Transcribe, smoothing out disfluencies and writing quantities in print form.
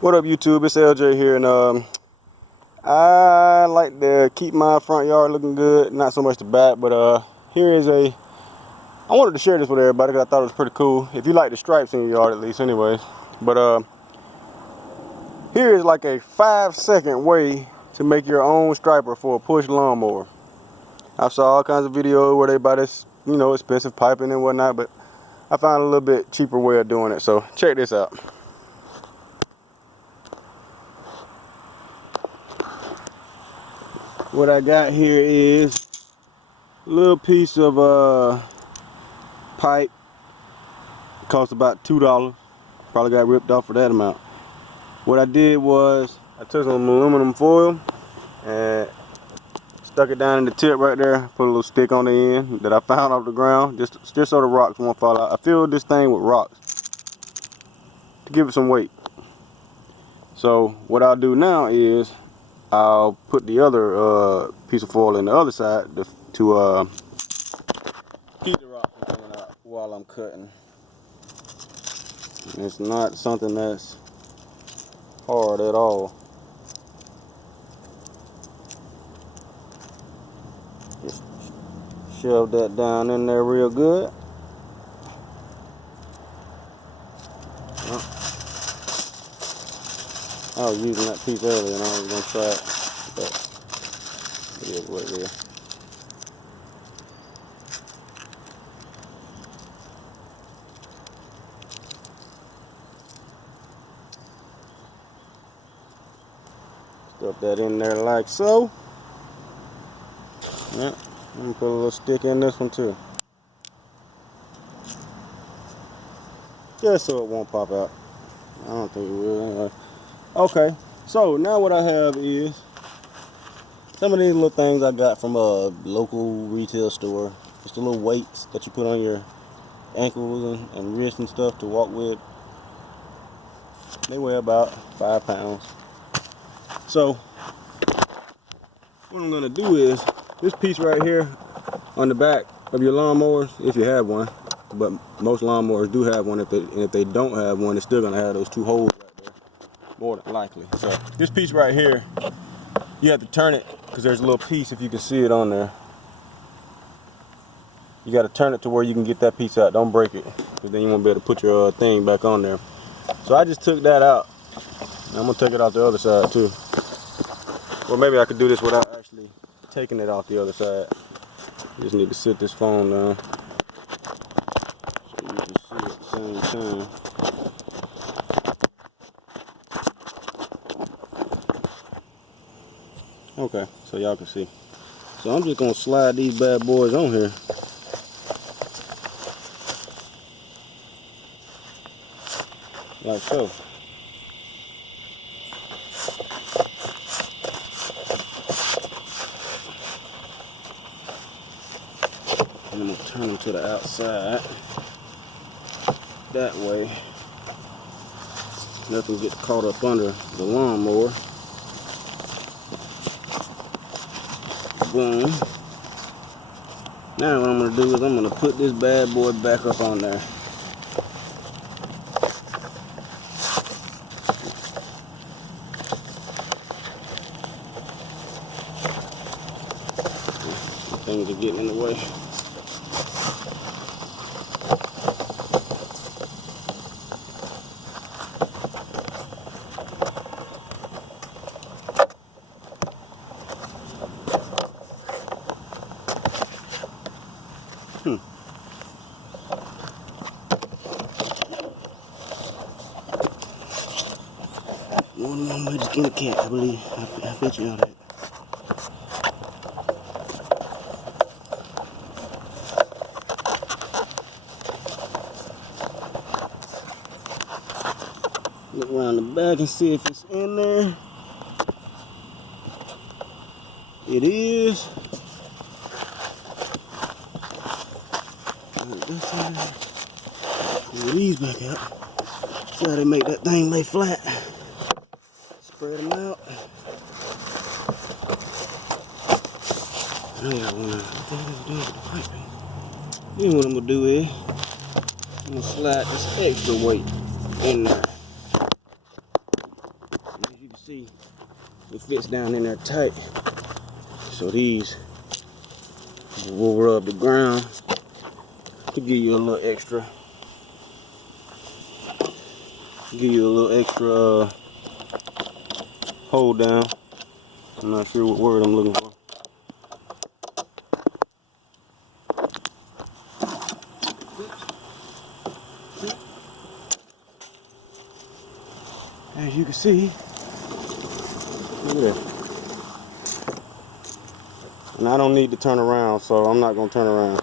What up, YouTube? It's LJ here, and I like to keep my front yard looking good. Not so much the back, but here is a. I wanted to share this with everybody because I thought it was pretty cool. If you like the stripes in your yard, at least, anyways. But here is like a 5-second way to make your own striper for a push lawnmower. I saw all kinds of videos where they buy this, expensive piping and whatnot, but I found a little bit cheaper way of doing it. So check this out. What I got here is a little piece of pipe. It cost about $2. Probably got ripped off for that amount. What I did was I took some aluminum foil and stuck it down in the tip right there. Put a little stick on the end that I found off the ground, just so the rocks won't fall out. I filled this thing with rocks to give it some weight. So what I'll do now is I'll put the other piece of foil in the other side to keep the rock from coming out while I'm cutting. And it's not something that's hard at all. Just shove that down in there real good. I was using that piece earlier and I was going to try it, but it is what it is. Stuff that in there like so. Yeah, I'm going to put a little stick in this one too. Just so it won't pop out. I don't think it will anyway. Okay, so now what I have is some of these little things I got from a local retail store. Just the little weights that you put on your ankles and wrists and stuff to walk with. They weigh about 5 pounds. So what I'm gonna do is this piece right here on the back of your lawnmowers, if you have one, but most lawnmowers do have one. If they don't have one, it's still gonna have those 2 holes right there, more than likely. So this piece right here, you have to turn it because there's a little piece, if you can see it on there. You got to turn it to where you can get that piece out. Don't break it, because then you won't be able to put your thing back on there. So I just took that out. I'm gonna take it out the other side too. Or maybe I could do this without actually taking it off the other side. You just need to sit this phone down so you can see at the same time. Okay, so y'all can see. So I'm just gonna slide these bad boys on here. Like so. And I'm gonna turn them to the outside. That way, nothing gets caught up under the lawnmower. Boom. Now what I'm gonna do is I'm gonna put this bad boy back up on there. Things are getting in the way. One way to skin a cat, I believe. I bet you on that. Look around the back and see if it's in there. It is. Pull these back out. See how they make that thing lay flat. Spread them out. I got one. Then what I'm gonna do is I'm gonna slide this extra weight in there. see, it fits down in there tight. So these will rub the ground to give you a little extra. Hold down. I'm not sure what word I'm looking for. As you can see, look at that. And I don't need to turn around, so I'm not gonna turn around.